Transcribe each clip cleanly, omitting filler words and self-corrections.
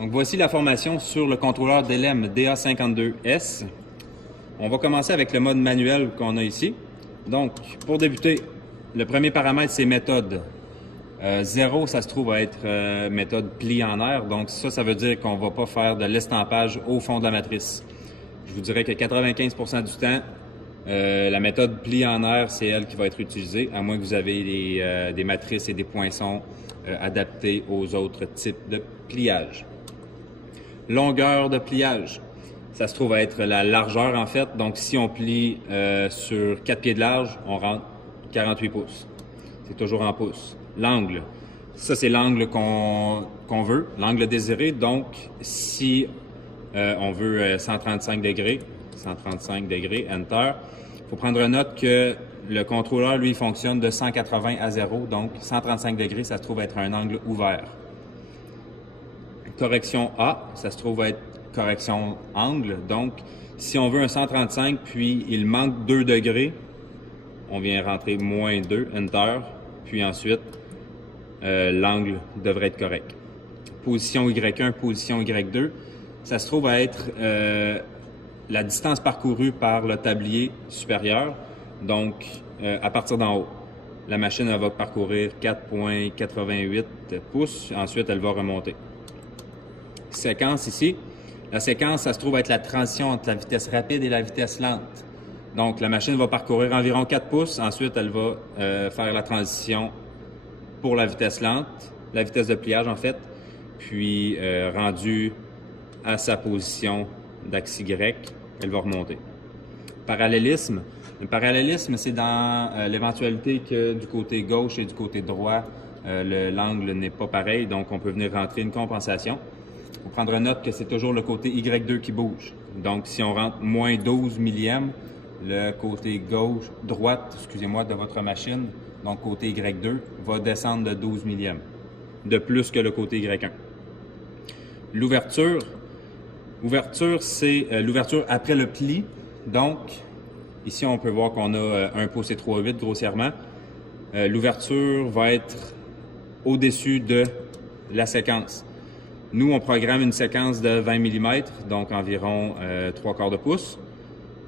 Donc voici la formation sur le contrôleur DLM DA52S. On va commencer avec le mode manuel qu'on a ici. Donc pour débuter, le premier paramètre c'est méthode. 0, ça se trouve à être méthode pli en air. Donc ça veut dire qu'on ne va pas faire de l'estampage au fond de la matrice. Je vous dirais que 95% du temps, la méthode pli en air, c'est elle qui va être utilisée, à moins que vous avez des matrices et des poinçons adaptés aux autres types de pliage. Longueur de pliage, ça se trouve à être la largeur en fait. Donc si on plie sur 4 pieds de large, on rentre 48 pouces. C'est toujours en pouces. L'angle, ça c'est l'angle qu'on veut, l'angle désiré. Donc si on veut 135 degrés, Enter. Il faut prendre note que le contrôleur, lui, fonctionne de 180 à 0, donc 135 degrés, ça se trouve être un angle ouvert. Correction A, ça se trouve être correction angle. Donc, si on veut un 135, puis il manque 2 degrés, on vient rentrer moins 2, Enter, puis ensuite, l'angle devrait être correct. Position Y1, position Y2, ça se trouve à être la distance parcourue par le tablier supérieur, donc à partir d'en haut. La machine elle va parcourir 4,88 pouces, ensuite elle va remonter. Séquence ici, la séquence, ça se trouve être la transition entre la vitesse rapide et la vitesse lente. Donc la machine va parcourir environ 4 pouces, ensuite elle va faire la transition pour la vitesse lente, la vitesse de pliage en fait, puis rendue à sa position d'axe Y, elle va remonter. Parallélisme. Le parallélisme, c'est dans l'éventualité que du côté gauche et du côté droit, l'angle n'est pas pareil, donc on peut venir rentrer une compensation. Il faut prendre note que c'est toujours le côté Y2 qui bouge. Donc, si on rentre moins 12 millièmes, le côté droite, excusez-moi, de votre machine, donc côté Y2, va descendre de 12 millièmes, de plus que le côté Y1. L'ouverture. Ouverture, c'est l'ouverture après le pli. Donc, ici, on peut voir qu'on a 1 pouce et 3/8 grossièrement. L'ouverture va être au-dessus de la séquence. Nous, on programme une séquence de 20 mm, donc environ 3/4 de pouce.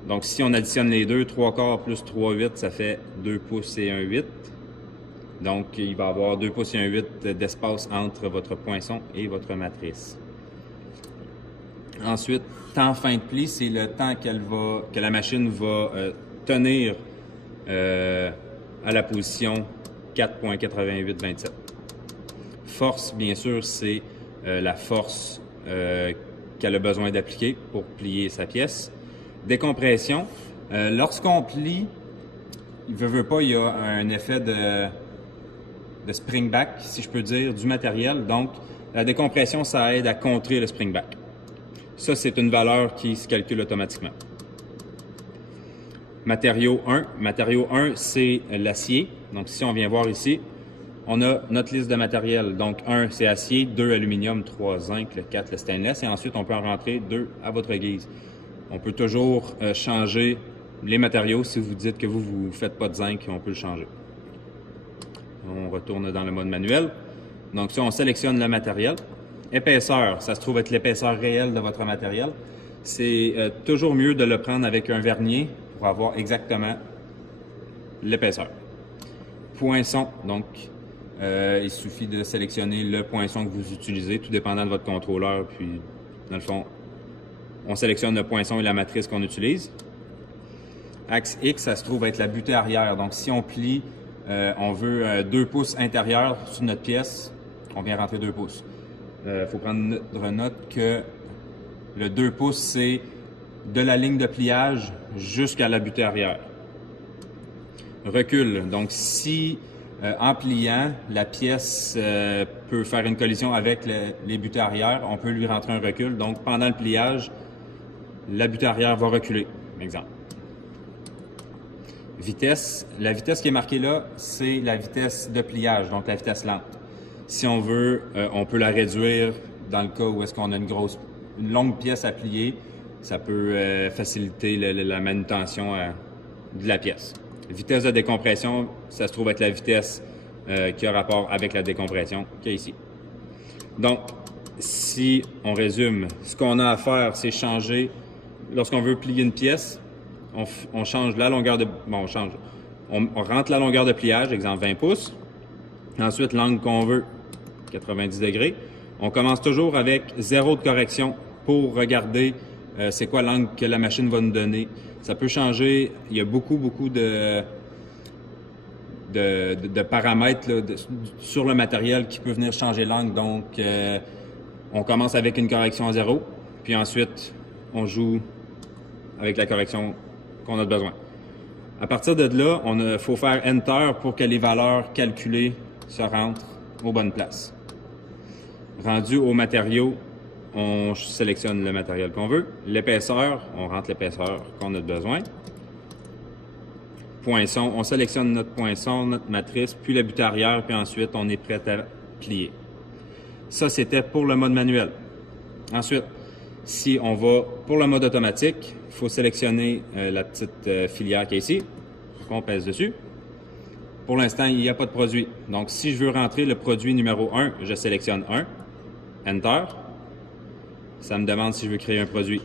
Donc, si on additionne les deux, 3/4 plus 3/8, ça fait 2 pouces et 1/8. Donc, il va y avoir 2 pouces et 1/8 d'espace entre votre poinçon et votre matrice. Ensuite, temps fin de pli, c'est le temps que la machine va tenir à la position 4,8827. Force, bien sûr, c'est la force qu'elle a besoin d'appliquer pour plier sa pièce. Décompression, lorsqu'on plie, il veut pas, il y a un effet de spring back, si je peux dire, du matériel. Donc, la décompression, ça aide à contrer le spring back. Ça, c'est une valeur qui se calcule automatiquement. Matériau 1. Matériau 1, c'est l'acier. Donc, si on vient voir ici, on a notre liste de matériel. Donc, 1, c'est acier, 2, aluminium, 3, zinc, le 4, le stainless. Et ensuite, on peut en rentrer 2 à votre guise. On peut toujours changer les matériaux. Si vous dites que vous ne faites pas de zinc, on peut le changer. On retourne dans le mode manuel. Donc, si on sélectionne le matériel, épaisseur, ça se trouve être l'épaisseur réelle de votre matériel. C'est toujours mieux de le prendre avec un vernier pour avoir exactement l'épaisseur. Poinçon, donc il suffit de sélectionner le poinçon que vous utilisez, tout dépendant de votre contrôleur. Puis, dans le fond, on sélectionne le poinçon et la matrice qu'on utilise. Axe X, ça se trouve être la butée arrière. Donc, si on plie, on veut 2 pouces intérieurs sur notre pièce, on vient rentrer 2 pouces. Faut prendre note que le 2 pouces, c'est de la ligne de pliage jusqu'à la butée arrière. Recul. Donc, si en pliant, la pièce peut faire une collision avec les butées arrière, on peut lui rentrer un recul. Donc, pendant le pliage, la butée arrière va reculer. Exemple. Vitesse. La vitesse qui est marquée là, c'est la vitesse de pliage, donc la vitesse lente. Si on veut, on peut la réduire dans le cas où est-ce qu'on a une longue pièce à plier. Ça peut faciliter la manutention de la pièce. Vitesse de décompression, ça se trouve être la vitesse qui a rapport avec la décompression qu'il y a ici. Donc, si on résume, ce qu'on a à faire, c'est changer, lorsqu'on veut plier une pièce, on change la longueur de... Bon, on rentre la longueur de pliage, exemple 20 pouces. Ensuite, l'angle qu'on veut, 90 degrés. On commence toujours avec 0 de correction pour regarder c'est quoi l'angle que la machine va nous donner. Ça peut changer, il y a beaucoup de paramètres là, sur le matériel qui peut venir changer l'angle. Donc, on commence avec une correction à 0, puis ensuite, on joue avec la correction qu'on a besoin. À partir de là, il faut faire Enter pour que les valeurs calculées se rentrent aux bonnes places. Rendu au matériau, on sélectionne le matériel qu'on veut. L'épaisseur, on rentre l'épaisseur qu'on a besoin. Poinçon, on sélectionne notre poinçon, notre matrice, puis la butte arrière, puis ensuite, on est prêt à plier. Ça, c'était pour le mode manuel. Ensuite, si on va pour le mode automatique, il faut sélectionner la petite filière qui est ici. On pèse dessus. Pour l'instant, il n'y a pas de produit. Donc, si je veux rentrer le produit numéro 1, je sélectionne 1. Enter. Ça me demande si je veux créer un produit.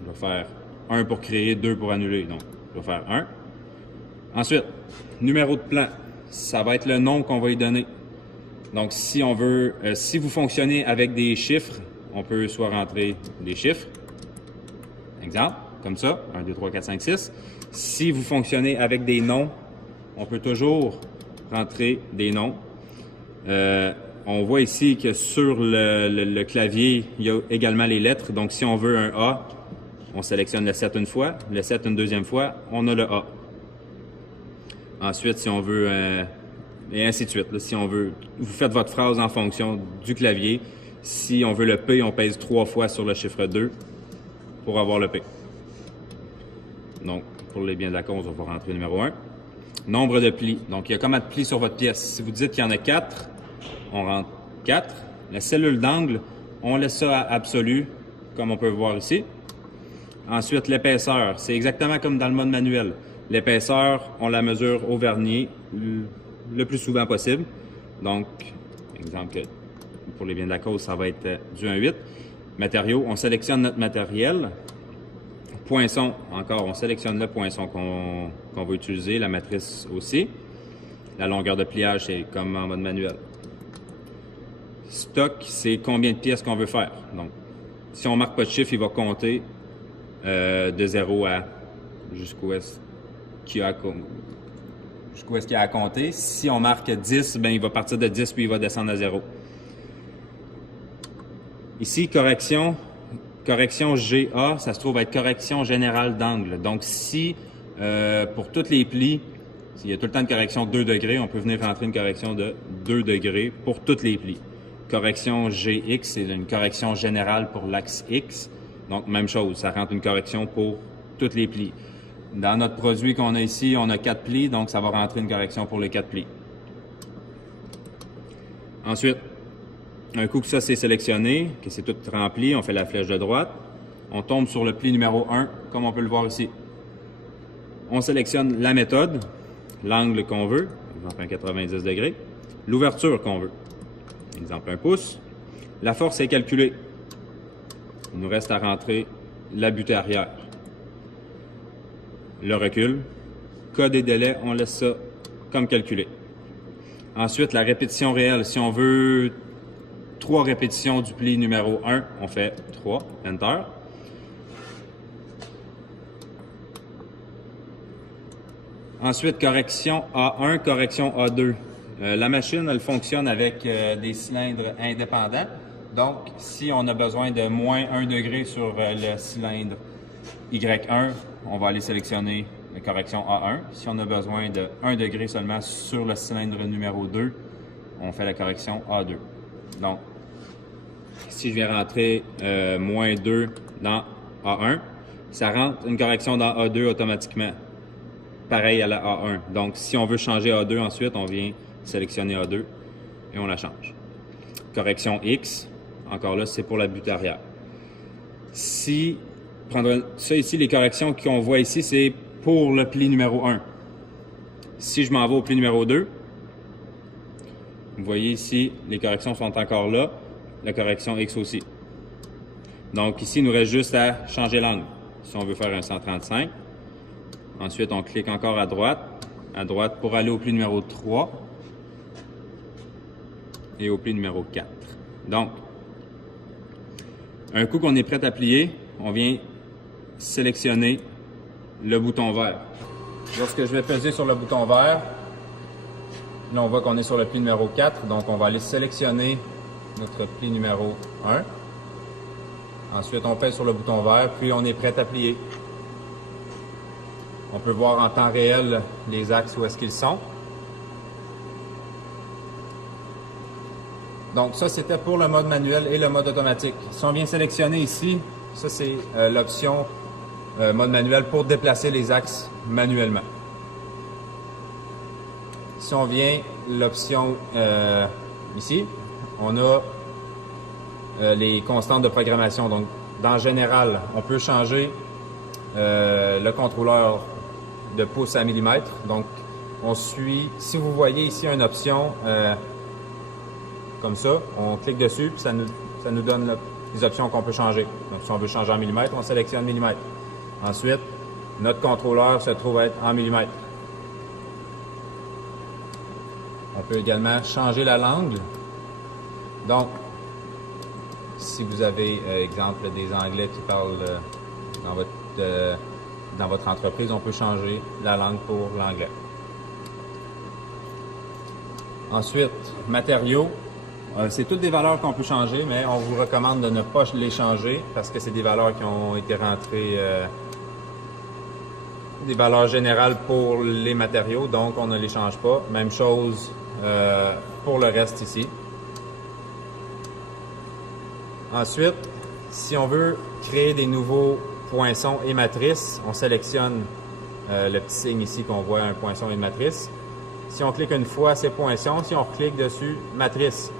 Je vais faire 1 pour créer, 2 pour annuler. Donc, je vais faire 1. Ensuite, numéro de plan. Ça va être le nom qu'on va y donner. Donc, si on veut, si vous fonctionnez avec des chiffres, on peut soit rentrer des chiffres. Exemple, comme ça, 1, 2, 3, 4, 5, 6. Si vous fonctionnez avec des noms, on peut toujours rentrer des noms. On voit ici que sur le clavier, il y a également les lettres. Donc, si on veut un A, on sélectionne le 7 une fois, le 7 une deuxième fois, on a le A. Ensuite, si on veut, et ainsi de suite. Là, si on veut, vous faites votre phrase en fonction du clavier. Si on veut le P, on pèse 3 fois sur le chiffre 2 pour avoir le P. Donc, pour les biens de la cause, on va rentrer numéro 1. Nombre de plis. Donc, il y a combien de plis sur votre pièce? Si vous dites qu'il y en a 4, on rentre 4. La cellule d'angle, on laisse ça à absolu, comme on peut voir ici. Ensuite, l'épaisseur. C'est exactement comme dans le mode manuel. L'épaisseur, on la mesure au vernier le plus souvent possible. Donc, exemple, pour les biens de la cause, ça va être du 1,8. Matériaux, on sélectionne notre matériel. Poinçon, encore, on sélectionne le poinçon qu'on veut utiliser, la matrice aussi. La longueur de pliage, c'est comme en mode manuel. Stock, c'est combien de pièces qu'on veut faire. Donc, si on ne marque pas de chiffre, il va compter de 0 à jusqu'où est-ce qu'il y a à compter. Si on marque 10, ben, il va partir de 10 puis il va descendre à 0. Ici, correction GA, ça se trouve être correction générale d'angle. Donc, si pour tous les plis, s'il y a tout le temps de correction de 2 degrés, on peut venir rentrer une correction de 2 degrés pour tous les plis. Correction GX, c'est une correction générale pour l'axe X. Donc, même chose, ça rentre une correction pour tous les plis. Dans notre produit qu'on a ici, on a 4 plis, donc ça va rentrer une correction pour les 4 plis. Ensuite, un coup que ça c'est sélectionné, que c'est tout rempli, on fait la flèche de droite. On tombe sur le pli numéro 1, comme on peut le voir ici. On sélectionne la méthode, l'angle qu'on veut, exemple un 90 degrés, l'ouverture qu'on veut, exemple 1 pouce. La force est calculée. Il nous reste à rentrer la butée arrière. Le recul, code et délai, on laisse ça comme calculé. Ensuite, la répétition réelle. Si on veut 3 répétitions du pli numéro 1, on fait 3, Enter. Ensuite, correction A1, correction A2. La machine, elle fonctionne avec des cylindres indépendants. Donc, si on a besoin de moins 1 degré sur le cylindre Y1, on va aller sélectionner la correction A1. Si on a besoin de 1 degré seulement sur le cylindre numéro 2, on fait la correction A2. Donc, si je viens rentrer moins 2 dans A1, ça rentre une correction dans A2 automatiquement. Pareil à la A1. Donc, si on veut changer A2 ensuite, on vient sélectionner A2 et on la change. Correction X, encore là, c'est pour la butée arrière. Si, prendre ça ici, les corrections qu'on voit ici, c'est pour le pli numéro 1. Si je m'en vais au pli numéro 2, vous voyez ici, les corrections sont encore là. la correction X aussi. Donc ici, il nous reste juste à changer l'angle. Si on veut faire un 135, ensuite on clique encore à droite pour aller au pli numéro 3 et au pli numéro 4. Donc, un coup qu'on est prêt à plier, on vient sélectionner le bouton vert. Lorsque je vais peser sur le bouton vert, là on voit qu'on est sur le pli numéro 4, donc on va aller sélectionner notre pli numéro 1. Ensuite, on pèse sur le bouton vert, puis on est prêt à plier. On peut voir en temps réel les axes où est-ce qu'ils sont. Donc ça, c'était pour le mode manuel et le mode automatique. Si on vient sélectionner ici, ça c'est l'option mode manuel pour déplacer les axes manuellement. Si on vient l'option ici, on a les constantes de programmation. Donc, dans général, on peut changer le contrôleur de pouces à millimètre. Donc, on suit, si vous voyez ici une option comme ça, on clique dessus, puis ça nous donne les options qu'on peut changer. Donc, si on veut changer en millimètres, on sélectionne millimètre. Ensuite, notre contrôleur se trouve être en millimètres. On peut également changer la langue. Donc, si vous avez, exemple, des Anglais qui parlent dans votre entreprise, on peut changer la langue pour l'anglais. Ensuite, matériaux. C'est toutes des valeurs qu'on peut changer, mais on vous recommande de ne pas les changer parce que c'est des valeurs qui ont été rentrées, des valeurs générales pour les matériaux, donc on ne les change pas. Même chose pour le reste ici. Ensuite, si on veut créer des nouveaux poinçons et matrices, on sélectionne le petit signe ici qu'on voit, un poinçon et une matrice. Si on clique une fois, c'est poinçon. Si on clique dessus, matrice.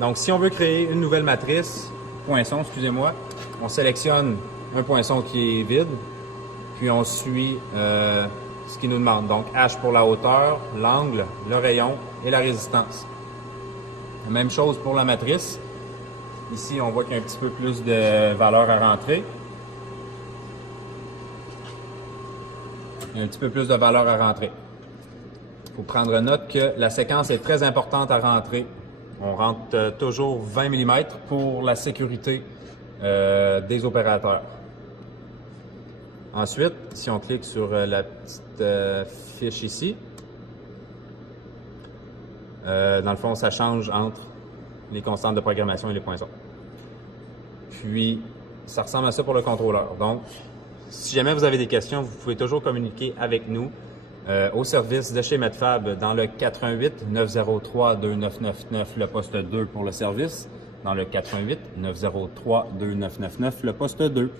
Donc, si on veut créer une nouvelle matrice, poinçon, excusez-moi, on sélectionne un poinçon qui est vide, puis on suit ce qu'il nous demande. Donc, H pour la hauteur, l'angle, le rayon et la résistance. Même chose pour la matrice. Ici, on voit qu'il y a un petit peu plus de valeur à rentrer. Il y a un petit peu plus de valeur à rentrer. Il faut prendre note que la séquence est très importante à rentrer. On rentre toujours 20 mm pour la sécurité des opérateurs. Ensuite, si on clique sur la petite fiche ici, dans le fond, ça change entre les constantes de programmation et les poinçons. Puis, ça ressemble à ça pour le contrôleur. Donc, si jamais vous avez des questions, vous pouvez toujours communiquer avec nous au service de chez Medfab dans le 88 903 2999, le poste 2 pour le service, dans le 88 903 2999, le poste 2.